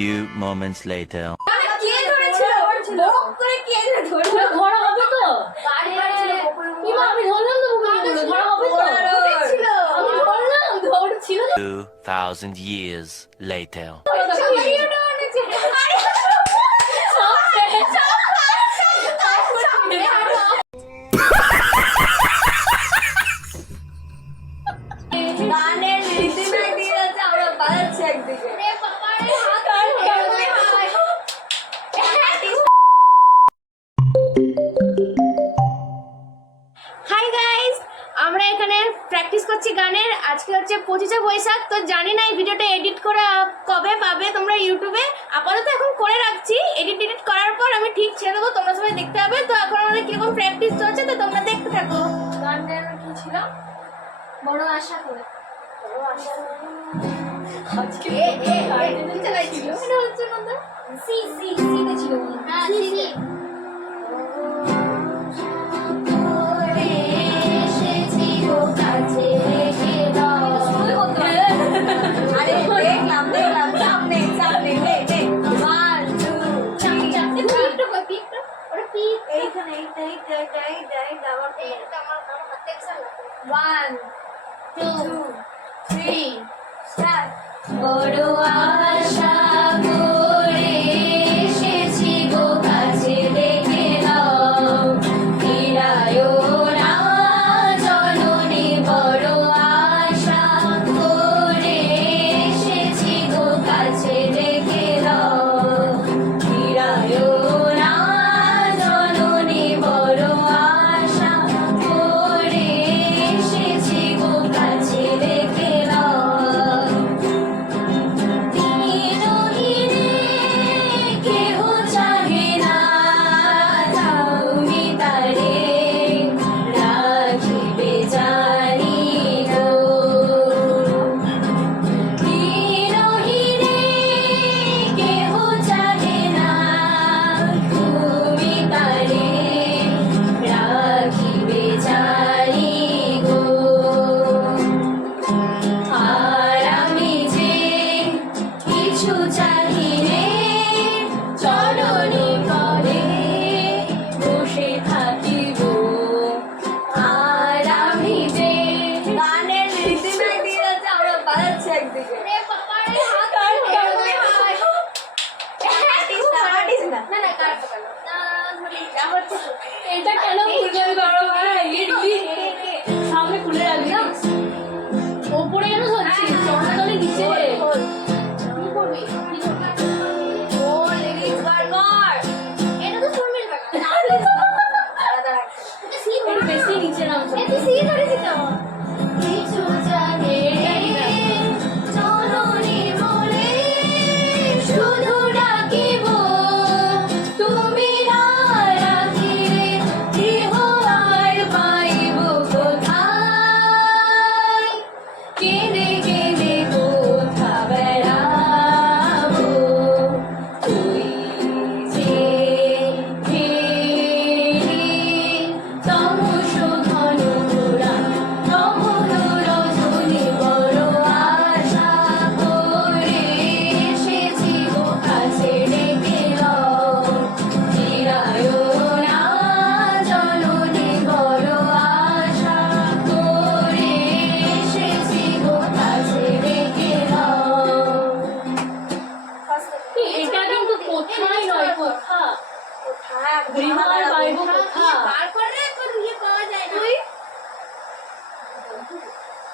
few moments later. কে ধরেছিল? বক করে কে ধরেছিল? ধরা হবে তো? বাড়ি ছিল বকুল কি মা, আমি ধরলাম তো বুকে করে, ধরা হবে তো? ছিল। আমি ধরলাম, ধরছিল তো। 2,000 years later. গানের রিদিমে দিয়ে যাচ্ছে আমরা বাজাচ্ছি একদিকে হাই গাইস, আমরা এখানে প্র্যাকটিস করছি গানের। আজকে হচ্ছে 25শে বৈশাখ। তো জানি না এই ভিডিওটা এডিট করে কবে পাবে তোমরা ইউটিউবে। আপাতত এখন করে রাখছি, এডিট করার পর আমি ঠিক ছেড়ে দেবো, তোমরা সবাই দেখতে হবে। তো এখন আমাদের কিরকম প্র্যাকটিস চলছে তো তোমরা দেখতে থাকো। গানের কি ছিল? বড় আশা করে আজকে চালাইছিল এটা হচ্ছে না, সি সি সিতে ছিল। হ্যাঁ সি সি আরে দেখলাম সামনে সামনে ওয়ান টু এইখানে ওয়ান টু থ্রি স্টার্ট বড় আশা করে এসেছি গো কাছে, দেখে নাও ফিরায়ো না জননী। বড় আশা করে এসেছি গো কাছে, দেখে নাও ফিরায়ো না জননী। বড় আশা করে এসেছি গো কাছে, দেখে নাও কেহ চাহে না তুমি তারে রাখিবে জানি গো। বিরহিরে কেহ চাহে না তুমি তারে রাখিবে জানি গো। আর আমি যে কিছু চাহিলে চরণী করে বসে থাকিব। আর আমি যে গানের রিদিমে দিয়ে যাচ্ছে আমরা বাজাচ্ছি একদিকে এটা কেন খুলবে বড় ভাই? সামনে খুলে রাখবি, ওপরে কেন ধরছিস? চড়া তলে নিচে কি করবি? একটু বেশি নিচে নামছে। কিছু জানে চরণী বলে শুধু ডাকিব, তুমি না রাখিলে গৃহ আর পাইব কোথায়? কেঁদে কেঁদে কোথা বেড়াবো? তুই যে তমস ঘন ঘোরা তমন রজনী। বড় আশা করে এসেছি গো কাছে, ডেকে লও ফিরায়ো না জননী। বড় আশা করে এসেছি গো কাছে, ডেকে লও। এটা কিন্তু কোথায় নয়, কোথা গৃহার পাইব কোথা? বার করে তোর ইয়ে পাওয়া যায় না।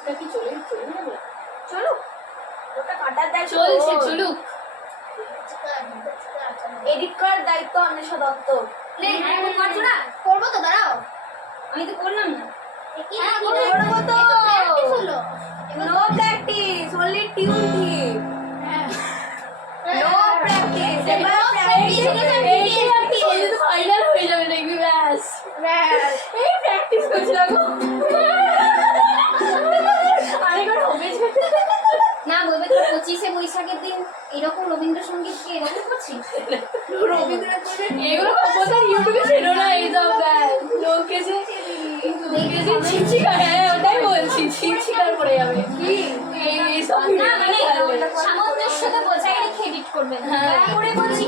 এটা কি চলে যাবে? চলো ওটা কাটার দায়িত্ব চলছে, চলুক। এডিট করার দায়িত্ব অন্বেষা দত্ত করছো না? করবো তো, দাঁড়াও। আমি তো করলাম না। হ্যাঁ, করবো তো। প্র্যাকটিস হলো। নো প্র্যাকটিস অনলি টিউন ঠিক নো প্র্যাকটিস এবার এই ফাইনাল হয়ে যাবে দেখবি, ব্যাস। এই প্র্যাকটিস করছি দেখো। আরেকবার হবে না, বলবে তো 25শে বৈশাখের দিন এরকম রবীন্দ্রসঙ্গীত কি এরকম করছিস? এগুলো কোথাও ইউটিউবে ছিল না, এইসব লোক এসে ছিচিকার। হ্যাঁ ওটাই বলছি, ছিচিকার পড়ে যাবে কি এইসব। না মানে সামঞ্জস্যতা বোঝায়, এটা ক্রেডিট করবেন হ্যাঁ। করে বলছি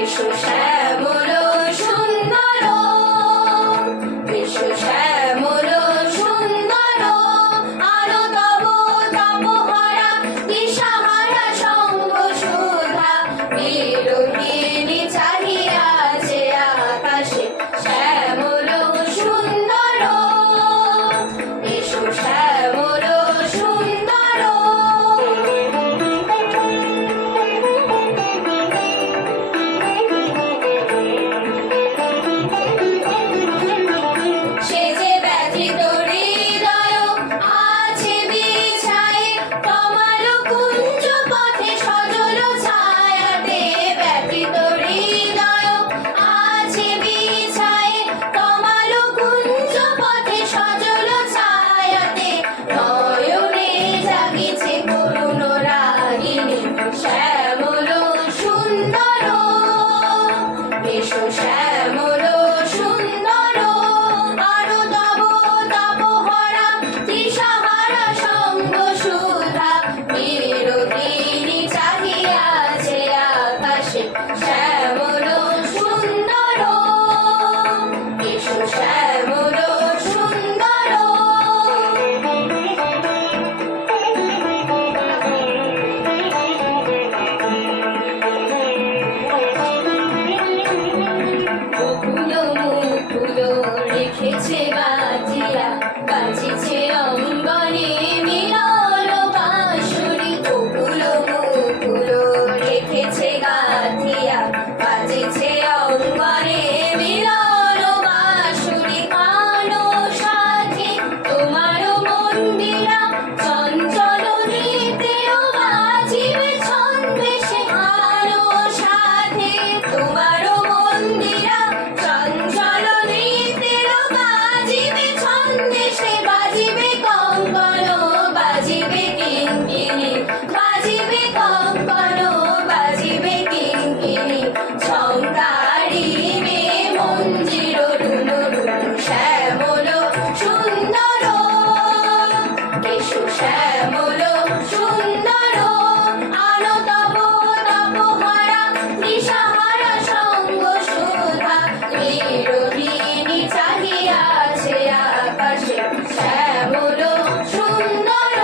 এসো শ্যামল সুন্দর, এসো শ্যামল সুন্দর, আরো তব তপহারা দিশাহারা সঙ্গ সুধা, বিরোহিণী চাহিয়াছে আকাশে শ্যামল সুন্দর, এসো শ্যামল সুন্দর। সে যে ব্যথিত হৃদয় আছে বিছায়ে, কমল কুঞ্জ পথে সজল ছায়াতে, ব্যথিত হৃদয় আছে বিছায়ে, কমল কুঞ্জ পথে সজল ছায়াতে, নয়নে জাগিছে করুণ রাগিনী শ্যামল সুন্দর, এসো শ্যামল সুন্দর, আরো তব তপহারা তৃষাহারা সঙ্গ সুধা, বিরোহিণী চাহিয়াছে আকাশে শ্যামল সুন্দর, এসো শ্যামল সুন্দর। মুকুল মুকুল রেখেছে বাজিয়া, বাজিছে অঙ্গনে মিলন বাঁশুরি, মুকুল মুকুল রেখেছে গাথিয়া, বাজিছে অঙ্গনে মিলন বাঁশুরি, কানো সাথী তোমার মন্দিরা, চঞ্চল নৃত্যেও বাজিবে ছন্দেশে, কানো সাথে তোমার মন্দিরা, চঞ্চল নৃত্যেও বাজিবে ছন্দেশে, বাজিবে কঙ্কণ বাজিবে কিঙ্কিণী, বাজিবে কঙ্কণ বাজিবে কিঙ্কিণী, ঝঙ্কারিবে মঞ্জির রুনু রুনু শ্যামল সুন্দর, এসো শ্যামল সুন্দর, আলো তব তপহারা তৃষাহারা সঙ্গ সুধা, বিরোহিণী চাহিয়াছে আকাশে শ্যামল সুন্দর,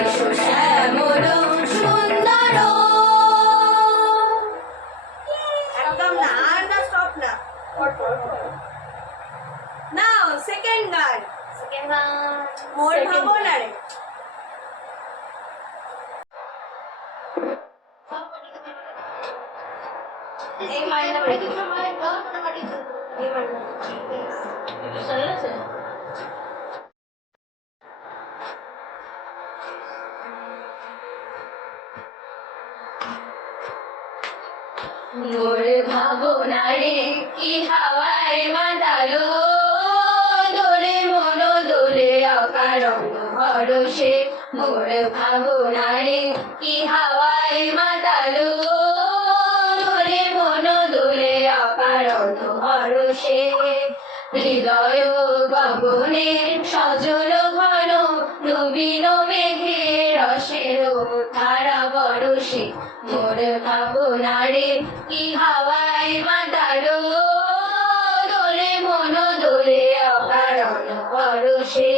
এসো শ্যামল সুন্দর। একদম না, আর না, স্টপ না, নাও সেকেন্ড গান, সেকেন্ড গান মোর ভাবনা রে। এই মাইনা বাড়ি এই মাইনা মোর ভাবনা রে কি হাওয়ায় মাতালো, দোলে মন দোলে অকারণ হরষে, মোর ভাবনা রে কি হাওয়ায় মাতালো, দোলে মন দোলে অকারণ হরষে, হৃদয় গগনে সজল ঘন নবীন মেঘে রসের ধারা বরষে, মোর ভাবনা রে কি হাওয়ায় মাতালো, দোলে মন দোলে অকারণ পরশে।